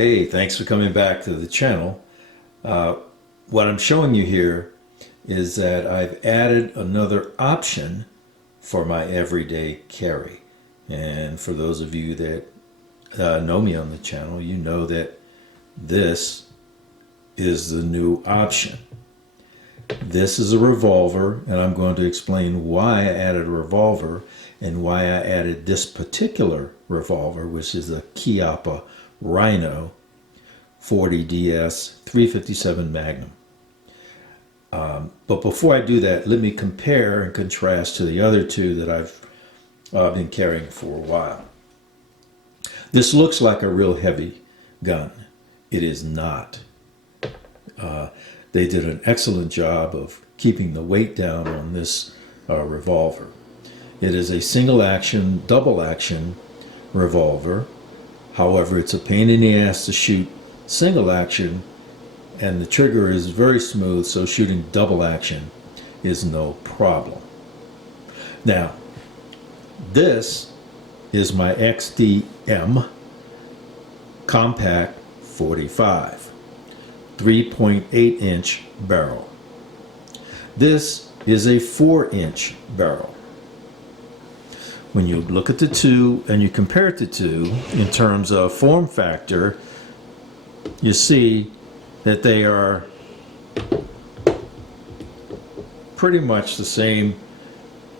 Hey, thanks for coming back to the channel. What I'm showing you here is that I've added another option for my everyday carry. And for those of you that know me on the channel, you know that this is the new option. This is a revolver, and I'm going to explain why I added a revolver and why I added this particular revolver, which is a Chiappa Rhino 40DS 357 Magnum. But before I do that, let me compare and contrast to the other two that I've been carrying for a while. This looks like a real heavy gun. It is not. They did an excellent job of keeping the weight down on this revolver. It is a single action, double action revolver. However, it's a pain in the ass to shoot single action, and the trigger is very smooth, so shooting double action is no problem. Now, this is my XDM Compact 45, 3.8 inch barrel. This is a 4-inch barrel. When you look at the two and you compare the two in terms of form factor, you see that they are pretty much the same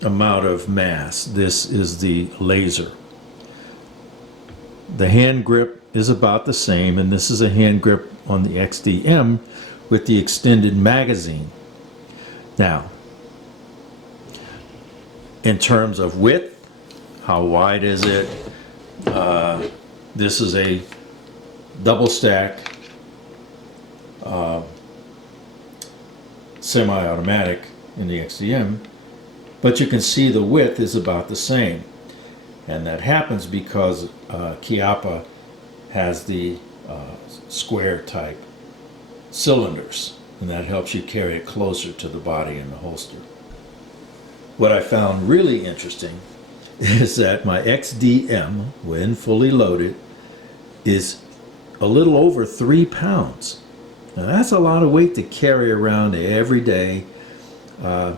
amount of mass. This is the laser. The hand grip is about the same, and this is a hand grip on the XDM with the extended magazine. Now, in terms of width, how wide is it? This is a double stack semi-automatic in the XDM, but you can see the width is about the same, and that happens because Chiappa has the square type cylinders, and that helps you carry it closer to the body in the holster. What I found really interesting is that my XDM, when fully loaded, is a little over 3 pounds. Now that's a lot of weight to carry around every day, and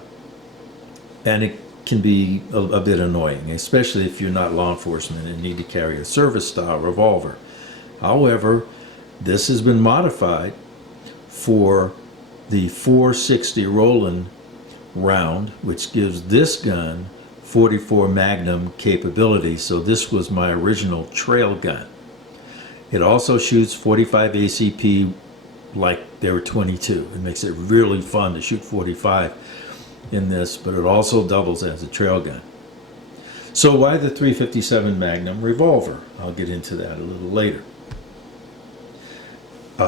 it can be a bit annoying, especially if you're not law enforcement and need to carry a service style revolver. However, this has been modified for the 460 Roland round, which gives this gun 44 Magnum capability. So this was my original trail gun. It also shoots 45 ACP like they were 22. It makes it really fun to shoot 45 in this, but it also doubles as a trail gun. So why the 357 Magnum revolver? I'll get into that a little later.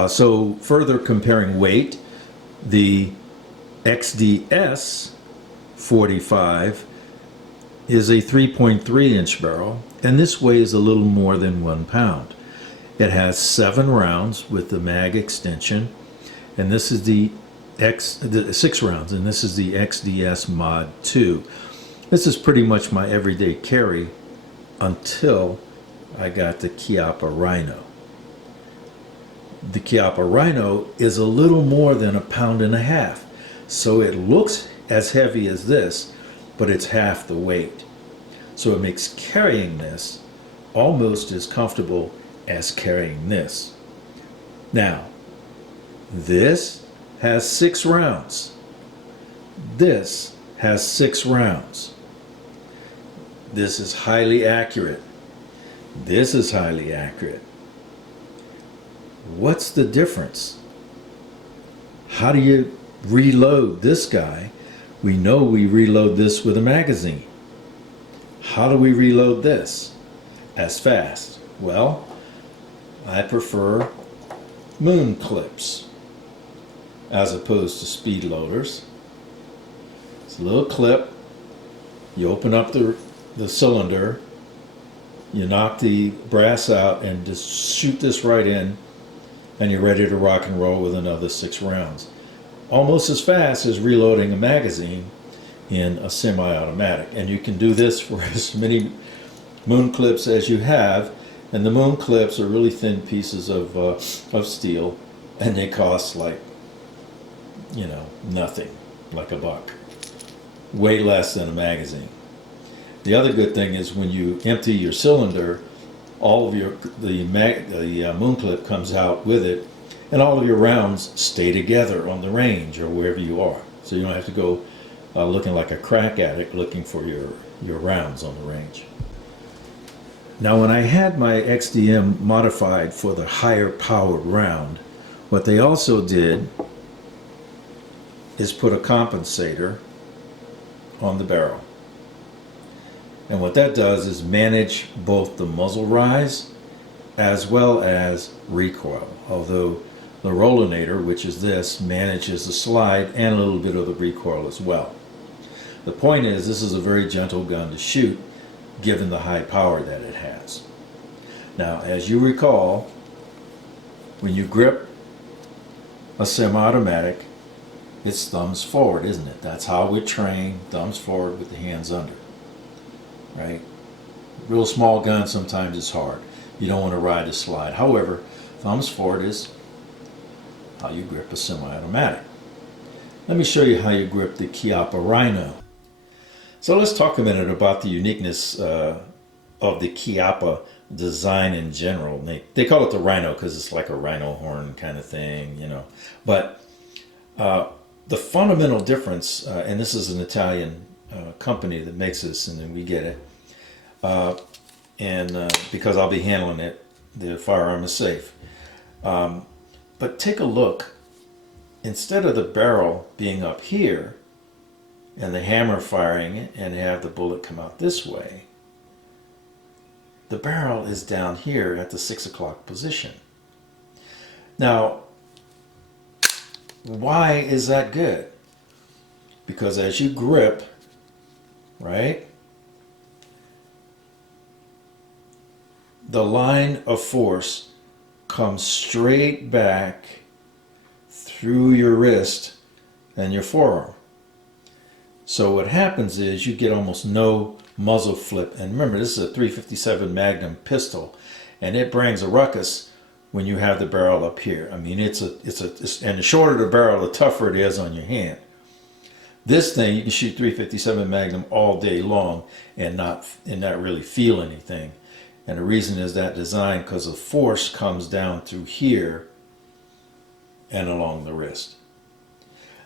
So further comparing weight, the XDS 45 is a 3.3 inch barrel, and this weighs a little more than 1 pound. It has 7 rounds with the mag extension, and this is the 6 rounds, and this is the XDS Mod 2. This is pretty much my everyday carry until I got the Chiappa Rhino. The Chiappa Rhino is a little more than 1.5 pounds, so it looks as heavy as this, but it's half the weight. So it makes carrying this almost as comfortable as carrying this. Now, this has 6 rounds. This has 6 rounds. This is highly accurate. This is highly accurate. What's the difference? How do you reload this guy? We know we reload this with a magazine. How do we reload this as fast? Well, I prefer moon clips as opposed to speed loaders. It's a little clip. You open up the cylinder, you knock the brass out and just shoot this right in, and you're ready to rock and roll with another 6 rounds. Almost as fast as reloading a magazine in a semi-automatic. And you can do this for as many moon clips as you have, And the moon clips are really thin pieces of steel, and they cost like, you know, nothing, like $1. Way less than a magazine. The other good thing is when you empty your cylinder, all of the moon clip comes out with it, and all of your rounds stay together on the range or wherever you are. So you don't have to go looking like a crack addict looking for your rounds on the range. Now, when I had my XDM modified for the higher powered round, what they also did is put a compensator on the barrel. And what that does is manage both the muzzle rise as well as recoil, although the Rollinator, which is this, manages the slide and a little bit of the recoil as well. The point is, this is a very gentle gun to shoot given the high power that it has. Now, as you recall, when you grip a semi-automatic, it's thumbs forward, isn't it? That's how we train, thumbs forward with the hands under. Right? Real small gun, sometimes it's hard. You don't want to ride the slide. However, thumbs forward is how you grip a semi-automatic. Let me show you how you grip the Chiappa Rhino. So let's talk a minute about the uniqueness of the Chiappa design in general. They call it the Rhino because it's like a rhino horn kind of thing, you know. But the fundamental difference, and this is an Italian company that makes this, and then we get it. Because I'll be handling it, the firearm is safe. But take a look. Instead of the barrel being up here and the hammer firing it and have the bullet come out this way, the barrel is down here at the 6 o'clock position. Now, why is that good? Because as you grip, right, the line of force comes straight back through your wrist and your forearm. So what happens is you get almost no muzzle flip. And remember, this is a 357 Magnum pistol, and it brings a ruckus when you have the barrel up here. I mean, and the shorter the barrel, the tougher it is on your hand. This thing, you can shoot 357 Magnum all day long and not really feel anything. And the reason is that design, because the force comes down through here and along the wrist.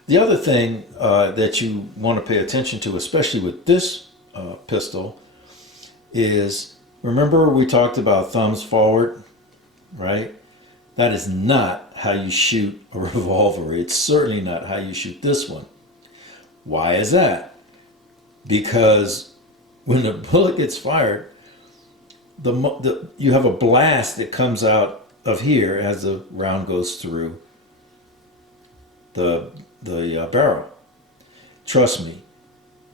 The other thing that you want to pay attention to, especially with this pistol, is, remember we talked about thumbs forward, right? That is not how you shoot a revolver. It's certainly not how you shoot this one. Why is that? Because when the bullet gets fired, you have a blast that comes out of here as the round goes through the barrel. Trust me,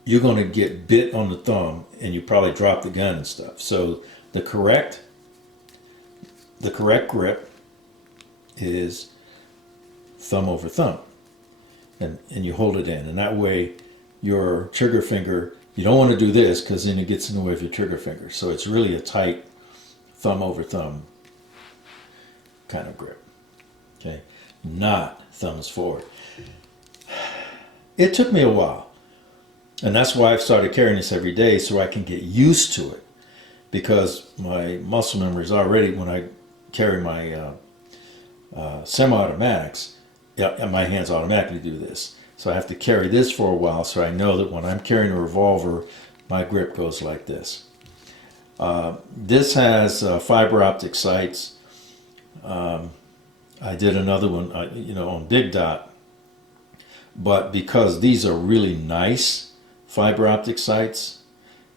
you're going to get bit on the thumb and you probably drop the gun and stuff. So the correct grip is thumb over thumb, and you hold it in, and that way your trigger finger, you don't want to do this because then it gets in the way of your trigger finger. So it's really a tight thumb over thumb kind of grip. Okay, not thumbs forward. It took me a while, and that's why I've started carrying this every day, so I can get used to it, because my muscle memory is already, when I carry my semi-automatics, yeah, my hands automatically do this. So I have to carry this for a while so I know that when I'm carrying a revolver, my grip goes like this. This has fiber optic sights. I did another one, on Big Dot. But because these are really nice fiber optic sights,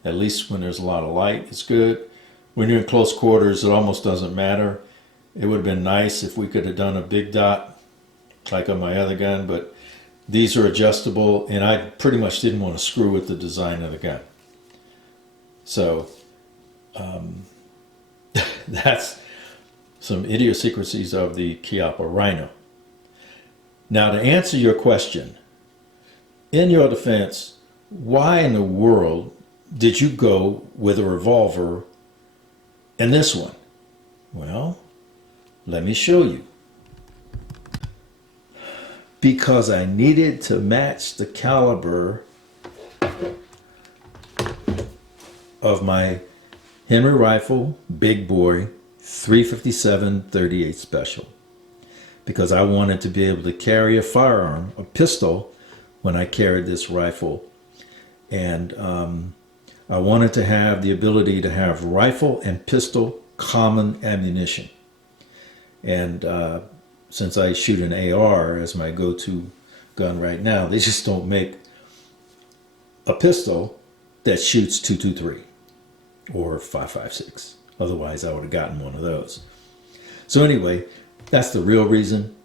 at least when there's a lot of light, it's good. When you're in close quarters, it almost doesn't matter. It would have been nice if we could have done a Big Dot like on my other gun, but these are adjustable, and I pretty much didn't want to screw with the design of the gun. So that's some idiosyncrasies of the Chiappa Rhino. Now, to answer your question, in your defense, why in the world did you go with a revolver and this one? Well, let me show you. Because I needed to match the caliber of my Henry rifle, big boy, 357 38 special. Because I wanted to be able to carry a firearm, a pistol, when I carried this rifle. And I wanted to have the ability to have rifle and pistol common ammunition. And since I shoot an AR as my go-to gun right now, they just don't make a pistol that shoots .223 or .556. Otherwise, I would have gotten one of those. So anyway, that's the real reason.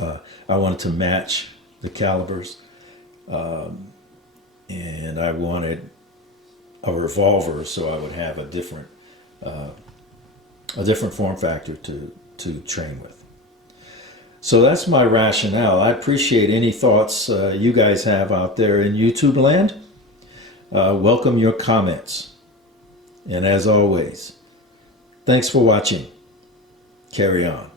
I wanted to match the calibers, and I wanted a revolver so I would have a different form factor to train with. So that's my rationale. I appreciate any thoughts you guys have out there in YouTube land. Welcome your comments. And as always, thanks for watching. Carry on.